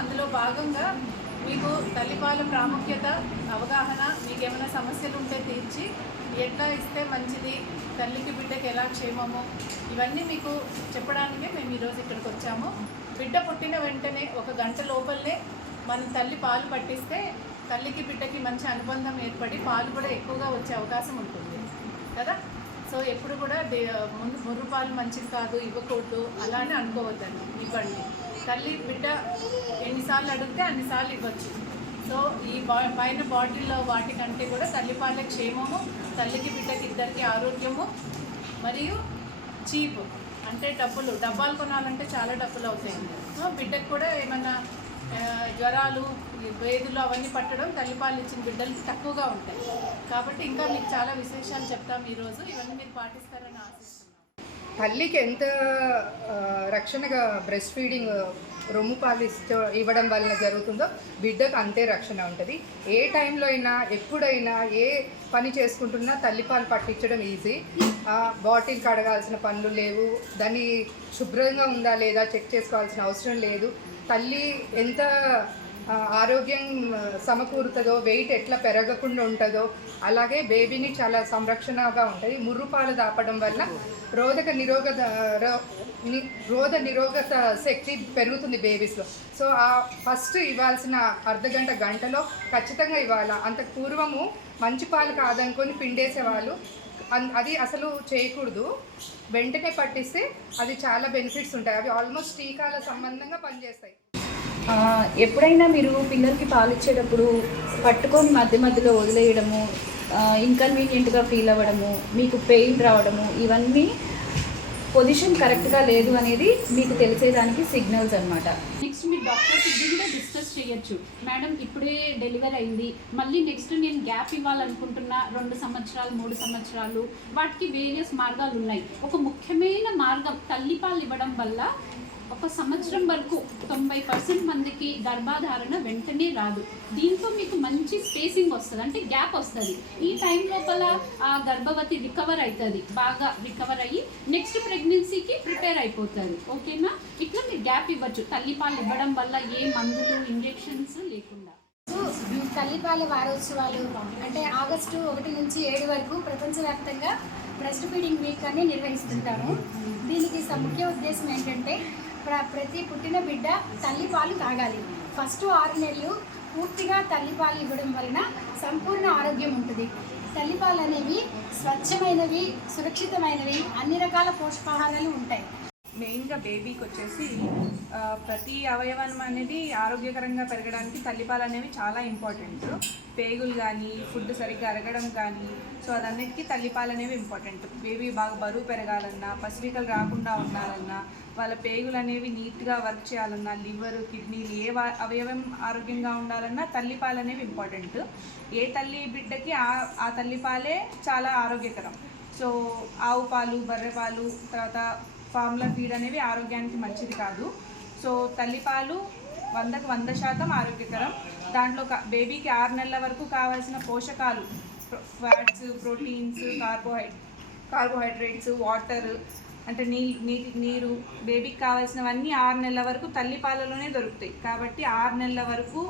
అందులో భాగంగా మీకు తల్లిపాల ప్రాముఖ్యత అవగాహన మీకు ఏమైనా సమస్యలు ఉంటే తీర్చి ఎట్లా ఇస్తే మంచిది తల్లికి బిడ్డకి ఎలా క్షేమము ఇవన్నీ మీకు చెప్పడానికే మేము ఈరోజు ఇక్కడికి వచ్చాము. బిడ్డ పుట్టిన వెంటనే ఒక గంట లోపలనే మనం తల్లి పాలు పట్టిస్తే తల్లికి బిడ్డకి మంచి అనుబంధం ఏర్పడి పాలు కూడా ఎక్కువగా వచ్చే అవకాశం ఉంటుంది. కదా? సో ఎప్పుడు కూడా ముందు ముర్రు పాలు మంచిది కాదు ఇవ్వకూడదు అలానే అనుకోవద్దండి ఇవ్వండి. తల్లి బిడ్డ ఎన్నిసార్లు అడిగితే అన్నిసార్లు ఇవ్వచ్చు. సో ఈ బా పైన బాటిల్లో వాటికంటే కూడా తల్లిపాల క్షేమము తల్లికి బిడ్డకి ఇద్దరికి ఆరోగ్యము మరియు చీప్. అంటే డబ్బులు డబ్బాలు కొనాలంటే చాలా డబ్బులు అవుతాయి. సో బిడ్డకు కూడా ఏమన్నా జ్వరాలు వేధులు వేదులు అవన్నీ పట్టడం తల్లిపాలు ఇచ్చిన బిడ్డలకి తక్కువగా ఉంటాయి. కాబట్టి ఇంకా మీకు చాలా విశేషాలు చెప్తాం ఈరోజు. ఇవన్నీ మీరు పాటిస్తారని ఆశిస్తున్నాను. తల్లికి ఎంత రక్షణగా బ్రెస్ట్ ఫీడింగ్ రొమ్ము పాలు ఇవ్వడం వలన జరుగుతుందో బిడ్డకు అంతే రక్షణ ఉంటుంది. ఏ టైంలో అయినా ఎప్పుడైనా ఏ పని చేసుకుంటున్నా తల్లిపాలు పట్టించడం ఈజీ బాటిల్ కడగాల్సిన పనులు లేవు. దాన్ని శుభ్రంగా ఉందా లేదా చెక్ చేసుకోవాల్సిన అవసరం లేదు. తల్లి ఎంత ఆరోగ్యం సమకూరుతుందో వెయిట్ ఎట్లా పెరగకుండా ఉంటుందో అలాగే బేబీని చాలా సంరక్షణగా ఉంటుంది. ముర్రుపాలు దాపడం వల్ల రోధక నిరోగ రో- రోధ నిరోగత శక్తి పెరుగుతుంది బేబీస్లో. సో ఆ ఫస్ట్ ఇవ్వాల్సిన అర్ధ గంట గంటలో ఖచ్చితంగా ఇవ్వాలి? అంతకు పూర్వము మంచి పాలు కాదనుకొని పిండేసేవాళ్ళు. అన్- అది అసలు చేయకూడదు. వెంటనే పట్టిస్తే అది చాలా బెనిఫిట్స్ ఉంటాయి. అవి ఆల్మోస్ట్ టీకాల సంబంధంగా పనిచేస్తాయి. ఎప్పుడైనా మీరు పిల్లలకి పాలు ఇచ్చేటప్పుడు పట్టుకొని మధ్య మధ్యలో వదిలేయడము ఇన్కన్వీనియంట్గా ఫీల్ అవ్వడము మీకు పెయిన్ రావడము ఇవన్నీ పొజిషన్ కరెక్ట్గా లేదు అనేది మీకు తెలిసేదానికి సిగ్నల్స్ అనమాట నెక్స్ట్ మీరు డాక్టర్స్ కూడా డిస్కస్ చేయొచ్చు. మేడం ఇప్పుడే డెలివరీ అయింది. మళ్ళీ నెక్స్ట్ నేను గ్యాప్ ఇవ్వాలనుకుంటున్నా. రెండు సంవత్సరాలు మూడు సంవత్సరాలు. వాటికి వేరియస్ మార్గాలు ఉన్నాయి. ఒక ముఖ్యమైన మార్గం తల్లిపాలు ఇవ్వడం వల్ల ఒక సంవత్సరం వరకు తొంభై పర్సెంట్ మందికి గర్భాధారణ వెంటనే రాదు. దీంతో మీకు మంచి స్పేసింగ్ వస్తుంది. అంటే గ్యాప్ వస్తుంది. ఈ టైం లోపల ఆ గర్భవతి రికవర్ అవుతుంది బాగా రికవర్ అయ్యి నెక్స్ట్ ప్రెగ్నెన్సీకి ప్రిపేర్ అయిపోతుంది. ఓకేనా ఇట్లా మీరు గ్యాప్ ఇవ్వచ్చు. తల్లిపాలు ఇవ్వడం వల్ల ఏ మందులు ఇంజెక్షన్స్ లేకుండా. తల్లిపాల వారోత్సవాలు అంటే ఆగస్టు ఒకటి నుంచి ఏడు వరకు ప్రపంచవ్యాప్తంగా బ్రెస్ట్ ఫీడింగ్ వీక్ అని నిర్వహిస్తుంటాము. దీనికి స- ముఖ్య ఉద్దేశం ఏంటంటే ప్రతి పుట్టిన బిడ్డ తల్లిపాలు తాగాలి. ఫస్ట్ ఆరు నెలలు పూర్తిగా తల్లిపాలు ఇవ్వడం వలన సంపూర్ణ ఆరోగ్యం ఉంటుంది. తల్లిపాలు అనేవి స్వచ్ఛమైనవి సురక్షితమైనవి అన్ని రకాల పోషకాహారాలు ఉంటాయి. మెయిన్గా బేబీకి వచ్చేసి ప్రతి అవయవం అనేది ఆరోగ్యకరంగా పెరగడానికి తల్లిపాలు అనేవి చాలా ఇంపార్టెంట్. పేగులు కానీ ఫుడ్ సరిగ్గా అరగడం కానీ సో అదన్నిటికీ తల్లిపాలు అనేవి ఇంపార్టెంట్. బేబీ బాగా బరువు పెరగాలన్నా పసిపికలు రాకుండా ఉండాలన్నా వాళ్ళ పేగులు అనేవి నీట్గా వర్క్ చేయాలన్నా లివర్ కిడ్నీలు ఏ అవయవం ఆరోగ్యంగా ఉండాలన్నా తల్లిపాలు అనేవి ఇంపార్టెంట్. ఏ తల్లి బిడ్డకి ఆ ఆ తల్లిపాలే చాలా ఆరోగ్యకరం. సో ఆవు పాలు బర్రె పాలు తర్వాత ఫార్ములా ఫీడ్ అనేవి ఆరోగ్యానికి మంచిది కాదు. సో తల్లిపాలు వందకు వంద శాతం ఆరోగ్యకరం. దాంట్లో బేబీకి ఆరు నెలల వరకు కావాల్సిన పోషకాలు ఫ్యాట్స్ ప్రోటీన్స్ కార్బోహైడ్ కార్బోహైడ్రేట్స్ వాటర్ అంటే నీ నీటి నీరు బేబీకి కావాల్సినవన్నీ ఆరు నెలల వరకు తల్లిపాలలోనే దొరుకుతాయి. కాబట్టి ఆరు నెలల వరకు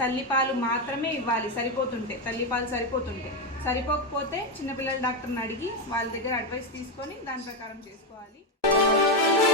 తల్లిపాలు మాత్రమే ఇవ్వాలి సరిపోతుంటే తల్లిపాలు సరిపోతుంటే. సరిపోకపోతే చిన్నపిల్లల డాక్టర్ని అడిగి వాళ్ళ దగ్గర అడ్వైస్ తీసుకొని దాని ప్రకారం చేసుకోవాలి. Thank you.